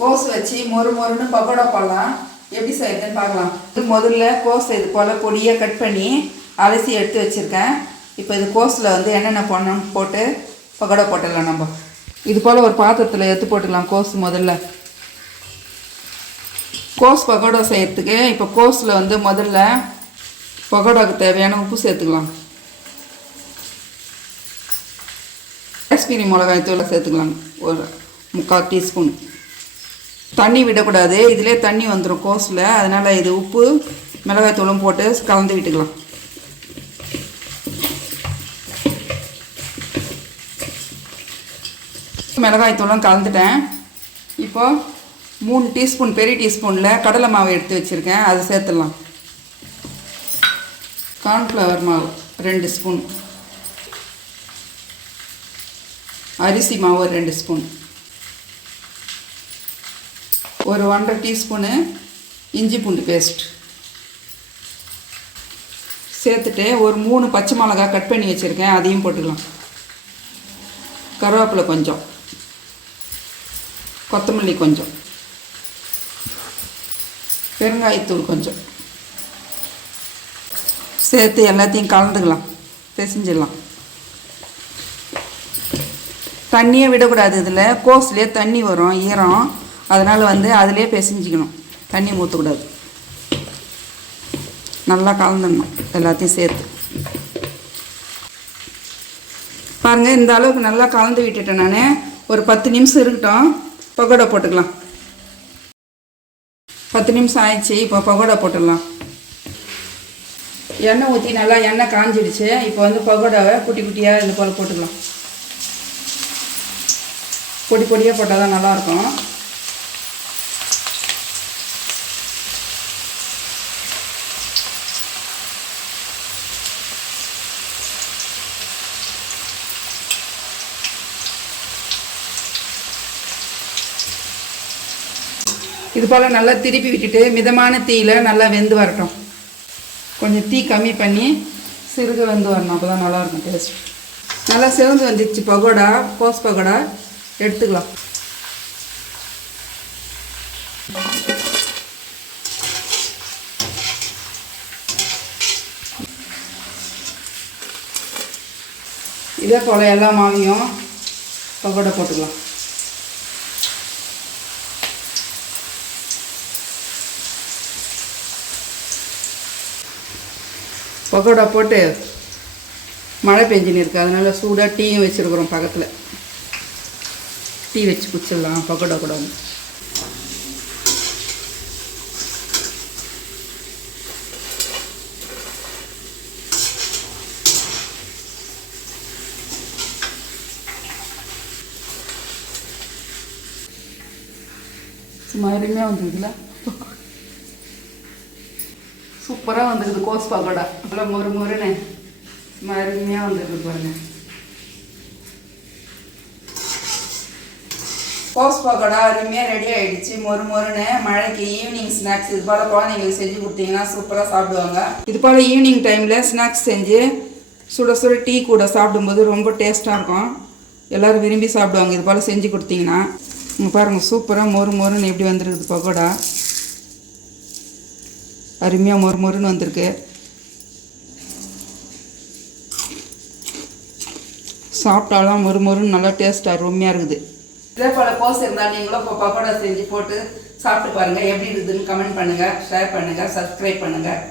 கோஸ் வச்சு மொறு மொறுன்னு பக்கோடா போடலாம். எப்படி செய்யறதுன்னு பார்க்கலாம். முதல்ல கோஸ் இது போல் பொடியாக கட் பண்ணி அலசி எடுத்து வச்சுருக்கேன். இப்போ இது கோஸில் வந்து என்னென்ன பண்ணணும்னு போட்டு பக்கோடா போட்டுடலாம். நம்ம இது போல் ஒரு பாத்திரத்தில் எடுத்து போட்டுக்கலாம். கோஸ் முதல்ல கோஸ் பக்கோடா செய்கிறதுக்கு இப்போ கோஸில் வந்து முதல்ல பக்கோடாவுக்கு தேவையான உப்பு சேர்த்துக்கலாம். காஷ்மீரி மிளகாய் தூளை சேர்த்துக்கலாம். ஒரு 3/4 டீஸ்பூன். தண்ணி விடக்கூடாது, இதிலே தண்ணி வந்துடும் கோஸில். அதனால் இது உப்பு மிளகாய் தூளும் போட்டு கலந்து விட்டுக்கலாம். மிளகாய் தூளும் கலந்துட்டேன். இப்போது 3 டீஸ்பூன் பெரிய டீஸ்பூனில் கடலை மாவு எடுத்து வச்சுருக்கேன், அதை சேர்த்துடலாம். கார்ன்ஃப்ளவர் மாவு 2 ஸ்பூன், அரிசி மாவு 2 ஸ்பூன், ஒரு 1/2 டீஸ்பூனு இஞ்சி பூண்டு பேஸ்ட் சேர்த்துட்டு ஒரு 3 பச்சை மிளகாய் கட் பண்ணி வச்சுருக்கேன், அதையும் போட்டுக்கலாம். கருவேப்பிலை கொஞ்சம், கொத்தமல்லி கொஞ்சம், பெருங்காயத்தூள் கொஞ்சம் சேர்த்து எல்லாத்தையும் கலந்துக்கலாம், பிசைஞ்சிடலாம். தண்ணியே விடக்கூடாது, இதில் கோஸ்லேயே தண்ணி வரும், ஈரம். அதனால் வந்து அதிலே பிசைஞ்சிக்கணும், தண்ணி ஊற்றக்கூடாது. நல்லா கலந்துடணும் எல்லாத்தையும் சேர்த்து. பாருங்கள், இந்த அளவுக்கு நல்லா கலந்து விட்டுட்டேன் நான். ஒரு 10 நிமிஷம் இருக்கட்டும், பக்கோடா போட்டுக்கலாம். 10 நிமிஷம் ஆயிடுச்சு. இப்போ பக்கோடா போட்டுடலாம். எண்ணெய் ஊற்றி நல்லா எண்ணெய் காஞ்சிடுச்சு. இப்போ வந்து பக்கோடாவை குட்டி குட்டியாக இது போல் போட்டுக்கலாம். பொடி பொடியாக போட்டால் தான் நல்லாயிருக்கும். இது போல் நல்லா திருப்பி விட்டுட்டு மிதமான தீயில் நல்லா வெந்து வரட்டும். கொஞ்சம் தீ கம்மி பண்ணி சிறுக வெந்து வரணும், அப்போ தான் நல்லாயிருக்கும் டேஸ்ட். நல்லா சிவந்து வந்துடுச்சு பக்கோடா. கோஸ் பக்கோடா எடுத்துக்கலாம். இதே போல் எல்லா மாவையும் பக்கோடா போட்டுக்கலாம். பக்கோடா போட்டு மழை பெஞ்சின்னு இருக்குது, அதனால் சூடாக டீயும் வச்சுருக்குறோம் பக்கத்தில். டீ வச்சு குடிச்சிடலாம் பக்கோடா கூட. சும்மா அருமையாக வந்துருக்குல்ல, சூப்பராக வந்துருக்குது கோஸ் பக்கோடா. நல்லா மொறு மொறுன்னு சும்மா அருமையாக வந்துருக்குது பாருங்கள். கோஸ் பக்கோடா அருமையாக ரெடி ஆகிடுச்சு, மொறு மொறுன்னு. மழைக்கு ஈவினிங் ஸ்நாக்ஸ் இது போல் குழந்தைங்களுக்கு செஞ்சு கொடுத்தீங்கன்னா சூப்பராக சாப்பிடுவாங்க. இது போல் ஈவினிங் டைமில் ஸ்நாக்ஸ் செஞ்சு சுட சுட டீ கூட சாப்பிடும்போது ரொம்ப டேஸ்ட்டாக இருக்கும். எல்லோரும் விரும்பி சாப்பிடுவாங்க இது போல் செஞ்சு கொடுத்தீங்கன்னா. பாருங்கள், சூப்பராக மொறு மொறுன்னு எப்படி வந்துருக்குது பக்கோடா. அருமையாக மொறு மொறுன்னு வந்திருக்கு. சாப்பிட்டாலும் மொறு மொறுன்னு நல்லா டேஸ்ட்டாக அருமையாக இருக்குது. இதே போல் கோஸ் இருந்தால் நீங்களும் இப்போ பக்கோடா செஞ்சு போட்டு சாப்பிட்டு பாருங்கள். எப்படி இருக்குதுன்னு கமெண்ட் பண்ணுங்கள், ஷேர் பண்ணுங்கள், சப்ஸ்கிரைப் பண்ணுங்கள்.